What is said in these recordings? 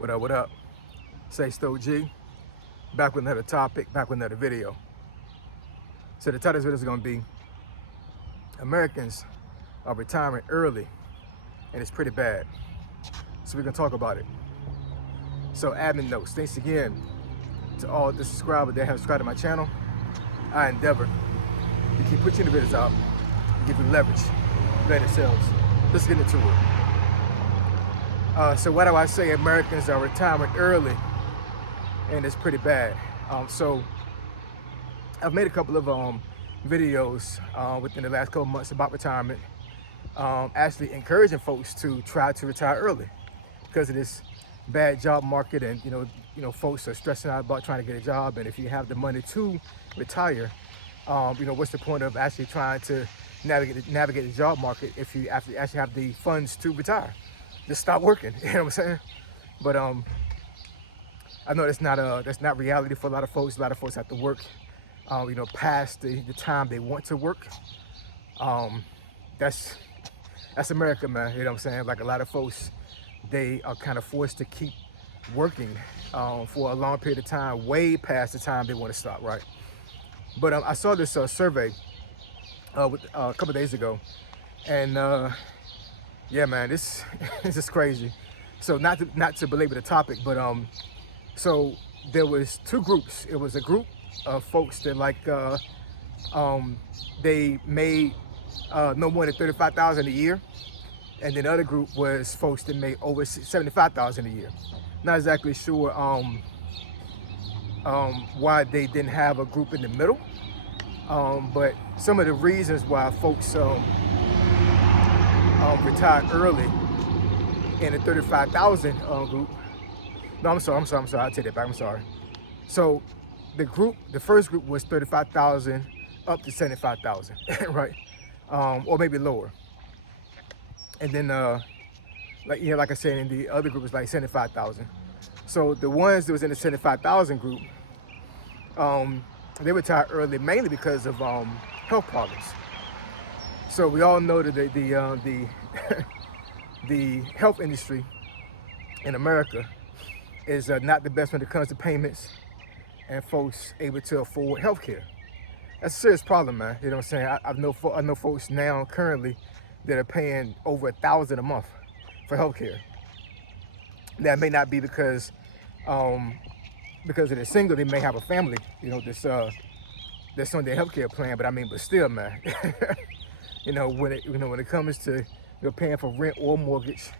What up, what up? Say Stowe G, back with another topic, back with another video. So the title of this video is going to be Americans are retiring early and it's pretty bad. So we're going to talk about it. So admin notes, thanks again to all the subscribers that have subscribed to my channel. I endeavor to keep pushing the videos out, give you leverage, better sales. Let's get into it. So why do I say Americans are retiring early and it's pretty bad? So I've made a couple of videos within the last couple of months about retirement, actually encouraging folks to try to retire early because of this bad job market, and you know folks are stressing out about trying to get a job, and if you have the money to retire, what's the point of actually trying to navigate the job market if you actually have the funds to retire? Just stop working, you know what I'm saying? But I know that's not reality for a lot of folks. A lot of folks have to work, past the time they want to work. That's America, man. You know what I'm saying? Like a lot of folks, they are kind of forced to keep working for a long period of time, way past the time they want to stop, right? But I saw this survey a couple of days ago, and yeah, man, this is crazy. So not to belabor the topic, but so there was two groups. It was a group of folks that they made no more than $35,000 a year, and then the other group was folks that made over $75,000 a year. Not exactly sure why they didn't have a group in the middle, but some of the reasons why folks retired early in the 35,000 group. No, I'm sorry, I'll take that back, I'm sorry. So the first group was 35,000 up to 75,000, right? Or maybe lower. And then, like I said, in the other group was like 75,000. So the ones that was in the 75,000 group, they retired early mainly because of health problems. So we all know that the the health industry in America is not the best when it comes to payments and folks able to afford health care. That's a serious problem, man. You know what I'm saying? I know folks now currently that are paying over $1,000 a month for health care. That may not be because of they're single, they may have a family, that's on their health care plan, but still, man. When it comes to paying for rent or mortgage,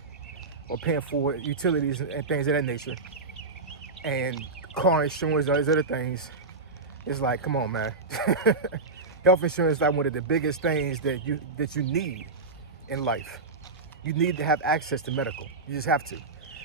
or paying for utilities and things of that nature, and car insurance, all these other things, it's like, come on, man. Health insurance is like one of the biggest things that you need in life. You need to have access to medical. You just have to.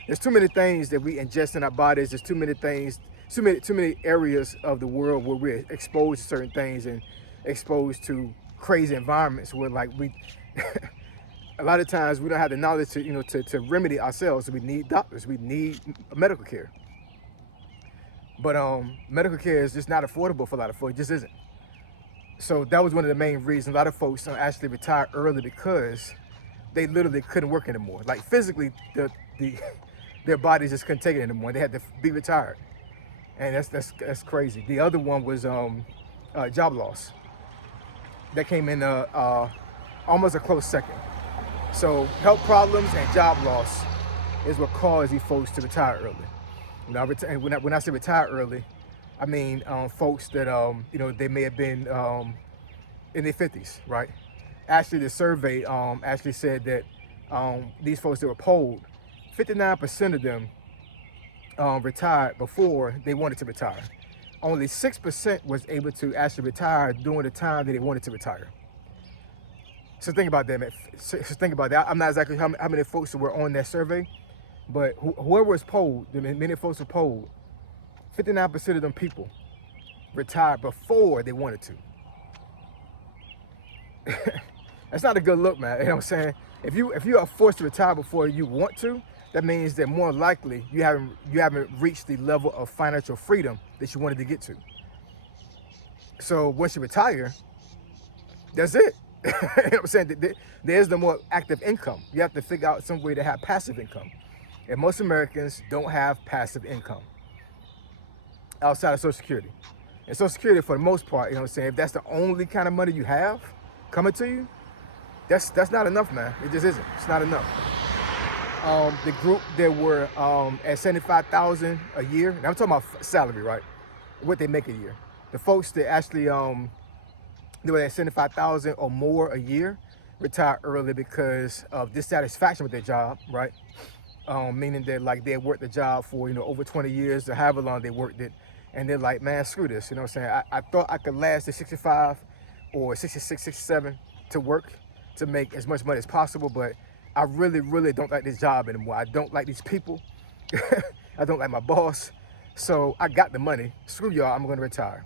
There's too many things that we ingest in our bodies. There's too many things, too many areas of the world where we're exposed to certain things and exposed to crazy environments where a lot of times we don't have the knowledge to remedy ourselves. So we need doctors, we need medical care. But medical care is just not affordable for a lot of folks. It just isn't. So that was one of the main reasons a lot of folks actually retired early, because they literally couldn't work anymore. Like physically, their bodies just couldn't take it anymore. They had to be retired, and that's crazy. The other one was job loss. That came in almost a close second. So health problems and job loss is what caused these folks to retire early. When I say retire early, I mean folks that they may have been in their 50s, right? Actually, the survey actually said that these folks that were polled, 59% of them retired before they wanted to retire. Only 6% was able to actually retire during the time that they wanted to retire. So think about that, man. So think about that. I'm not exactly how many folks were on that survey, but whoever was polled, many folks were polled, 59% of them people retired before they wanted to. That's not a good look, man. You know what I'm saying? If you are forced to retire before you want to, that means that more likely you haven't reached the level of financial freedom that you wanted to get to. So once you retire, that's it. You know what I'm saying? There's no more active income. You have to figure out some way to have passive income. And most Americans don't have passive income outside of Social Security. And Social Security, for the most part, you know what I'm saying, if that's the only kind of money you have coming to you, that's not enough, man. It just isn't. It's not enough. The group that were at 75,000 a year, and I'm talking about salary, right? What they make a year. The folks that actually they were at 75,000 or more a year retire early because of dissatisfaction with their job, right? Meaning that like they worked the job for over 20 years or however long they worked it, and they're like, man, screw this. You know what I'm saying? I thought I could last to 65 or 66, 67 to work to make as much money as possible, but I really, really don't like this job anymore. I don't like these people. I don't like my boss. So I got the money. Screw y'all, I'm going to retire.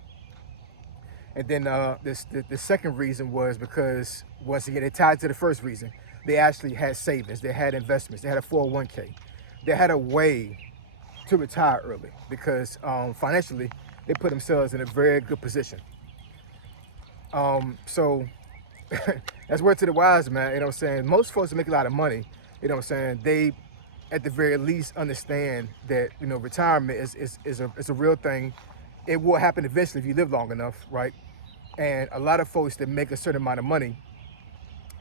And then the second reason was because, once again, it tied to the first reason. They actually had savings. They had investments. They had a 401k. They had a way to retire early because financially, they put themselves in a very good position. So that's word to the wise, man. You know what I'm saying? Most folks that make a lot of money, you know what I'm saying, they at the very least understand that retirement is a real thing. It will happen eventually if you live long enough, right? And a lot of folks that make a certain amount of money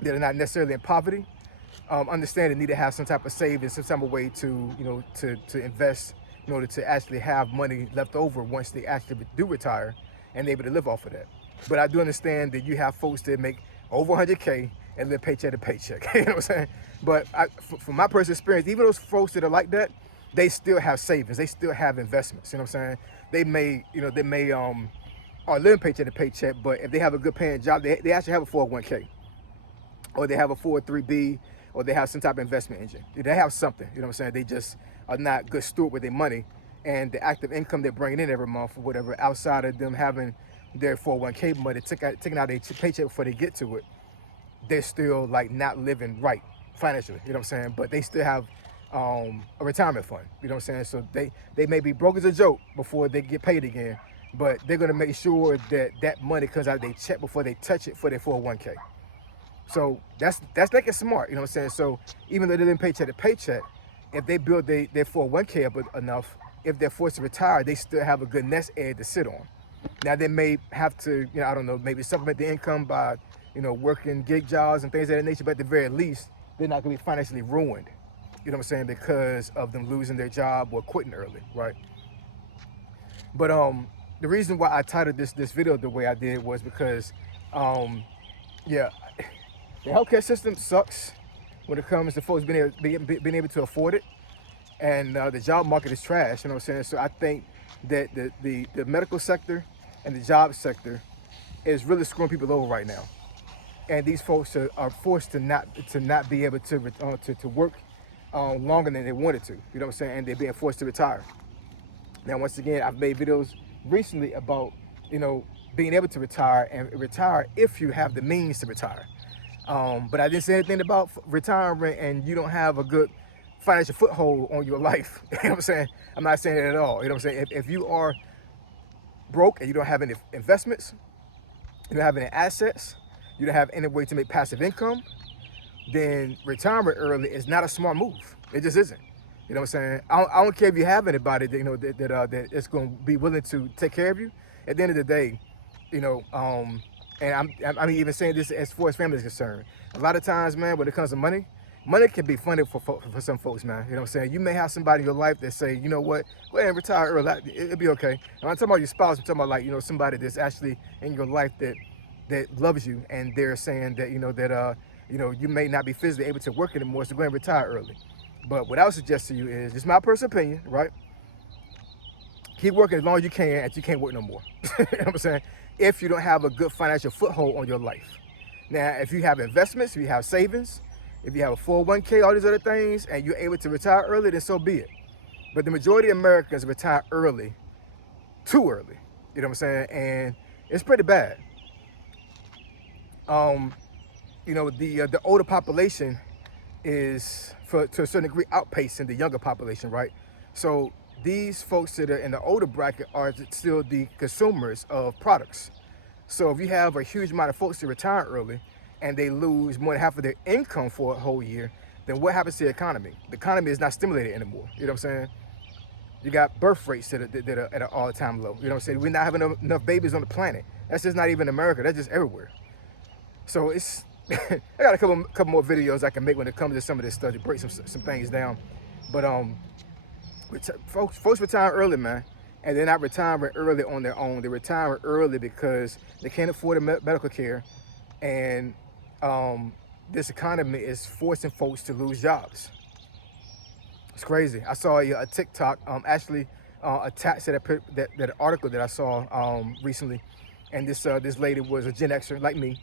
that are not necessarily in poverty understand they need to have some type of savings, some type of way to to invest in order to actually have money left over once they actually do retire and able to live off of that. But I do understand that you have folks that make over 100K and live paycheck to paycheck. You know what I'm saying? But from my personal experience, even those folks that are like that, they still have savings. They still have investments. You know what I'm saying? They may are living paycheck to paycheck, but if they have a good paying job, they actually have a 401k, or they have a 403b, or they have some type of investment engine. They have something. You know what I'm saying? They just are not good steward with their money, and the active income they're bringing in every month or whatever, outside of them having their 401k money taking out their paycheck before they get to it, they're still like not living right financially. You know what I'm saying? But they still have a retirement fund. You know what I'm saying? So they may be broke as a joke before they get paid again, but they're gonna make sure that that money comes out of their check before they touch it for their 401k. So that's making smart. You know what I'm saying? So even though they're living paycheck to paycheck, if they build their 401k up enough, if they're forced to retire, they still have a good nest egg to sit on. Now they may have to, I don't know, maybe supplement the income by, working gig jobs and things of that nature, but at the very least, they're not gonna be financially ruined. You know what I'm saying? Because of them losing their job or quitting early, right? But the reason why I titled this video the way I did was because, yeah, the healthcare system sucks when it comes to folks being able to afford it, and the job market is trash. You know what I'm saying? So I think that the medical sector and the job sector is really screwing people over right now, and these folks are forced to not be able to work longer than they wanted to. You know what I'm saying? And they're being forced to retire. Now, once again, I've made videos recently about being able to retire and retire if you have the means to retire. But I didn't say anything about retiring and you don't have a good financial foothold on your life. You know what I'm saying? I'm not saying that at all. You know what I'm saying? If you are broke and you don't have any investments, you don't have any assets, you don't have any way to make passive income, then retirement early is not a smart move. It just isn't. You know what I'm saying? I don't care if you have anybody that that is going to be willing to take care of you. At the end of the day, and I'm even saying this as far as family is concerned. A lot of times, man, when it comes to money can be funny for some folks, man. You know what I'm saying? You may have somebody in your life that say, you know what, go ahead and retire early. It'll be okay. And I'm talking about your spouse. I'm talking about somebody that's actually in your life that loves you, and they're saying that you may not be physically able to work anymore, so go ahead and retire early. But what I would suggest to you is, just my personal opinion, right? Keep working as long as you can until you can't work no more. You know what I'm saying? If you don't have a good financial foothold on your life. Now, if you have investments, if you have savings, if you have a 401k, all these other things, and you're able to retire early, then so be it. But the majority of Americans retire early, too early. You know what I'm saying? And it's pretty bad. The older population is, to a certain degree, outpacing the younger population, right? So these folks that are in the older bracket are still the consumers of products. So if you have a huge amount of folks that retire early and they lose more than half of their income for a whole year, then what happens to the economy? The economy is not stimulated anymore. You know what I'm saying? You got birth rates that are at an all-time low. You know what I'm saying? We're not having enough babies on the planet. That's just not even America. That's just everywhere. So it's, I got a couple more videos I can make when it comes to some of this stuff to break some things down. But folks retire early, man, and they're not retiring early on their own. They're retiring early because they can't afford the medical care, and this economy is forcing folks to lose jobs. It's crazy. I saw a TikTok actually attached to that article that I saw recently, and this lady was a Gen Xer like me.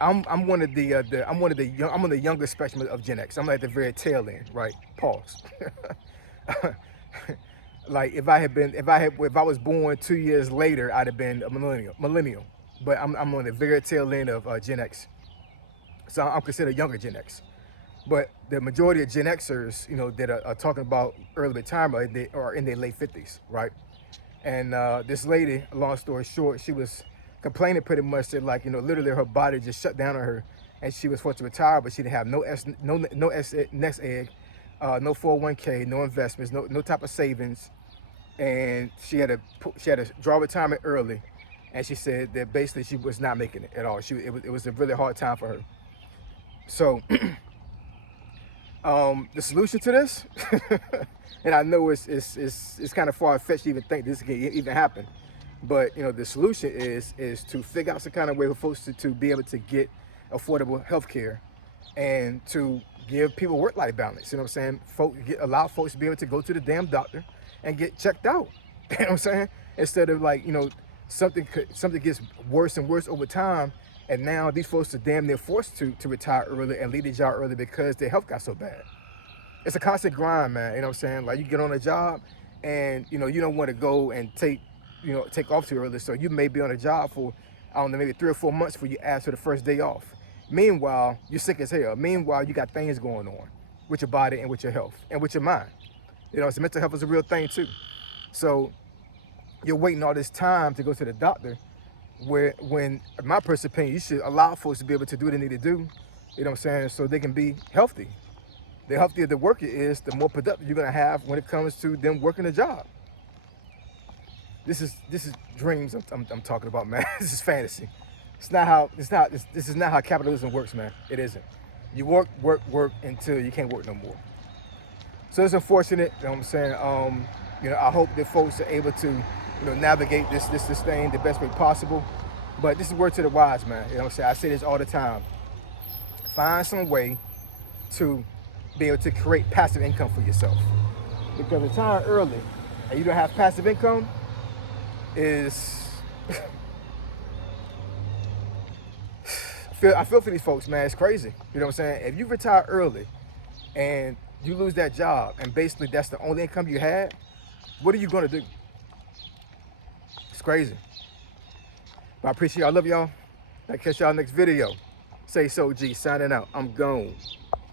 I'm one of the younger spectrum of Gen X. I'm at the very tail end, right? Pause. Like if I was born 2 years later, I'd have been a millennial. But I'm on the very tail end of Gen X, so I'm considered younger Gen X. But the majority of Gen Xers, you know, that are talking about early retirement, they are in their late 50s, right? And this lady, long story short, she was complaining pretty much that, like, you know, literally her body just shut down on her, and she was forced to retire, but she didn't have no nest egg, no 401k, no investments, no type of savings, and she had to draw retirement early, and she said that basically she was not making it at all. It was a really hard time for her. So the solution to this, and I know it's kind of far-fetched to even think this can even happen, but you know, the solution is to figure out some kind of way for folks to be able to get affordable health care, and to give people work-life balance. You know what I'm saying? Allow folks to be able to go to the damn doctor and get checked out. You know what I'm saying? Instead of, like, you know, something gets worse and worse over time, and now these folks are damn near forced to retire early and leave the job early because their health got so bad. It's a constant grind, man. You know what I'm saying? Like, you get on a job and, you know, you don't want to go and take off too early. So you may be on a job for, I don't know, maybe 3 or 4 months before you ask for the first day off. Meanwhile, you're sick as hell. Meanwhile, you got things going on with your body and with your health and with your mind. You know, so mental health is a real thing too. So you're waiting all this time to go to the doctor, when, in my personal opinion, you should allow folks to be able to do what they need to do, you know what I'm saying, so they can be healthy. The healthier the worker is, the more productive you're gonna have when it comes to them working a job. This is dreams I'm talking about, man. This is fantasy. This is not how capitalism works, man. It isn't. You work until you can't work no more. So it's unfortunate, you know what I'm saying. You know, I hope that folks are able to, you know, navigate this thing the best way possible. But this is word to the wise, man. You know what I'm saying? I say this all the time. Find some way to be able to create passive income for yourself. Because retiring early and you don't have passive income is I feel for these folks, man. It's crazy. You know what I'm saying? If you retire early and you lose that job and basically that's the only income you had, what are you gonna do? It's crazy. But I appreciate y'all. I love y'all. I'll catch y'all next video. Say so, G, signing out. I'm gone.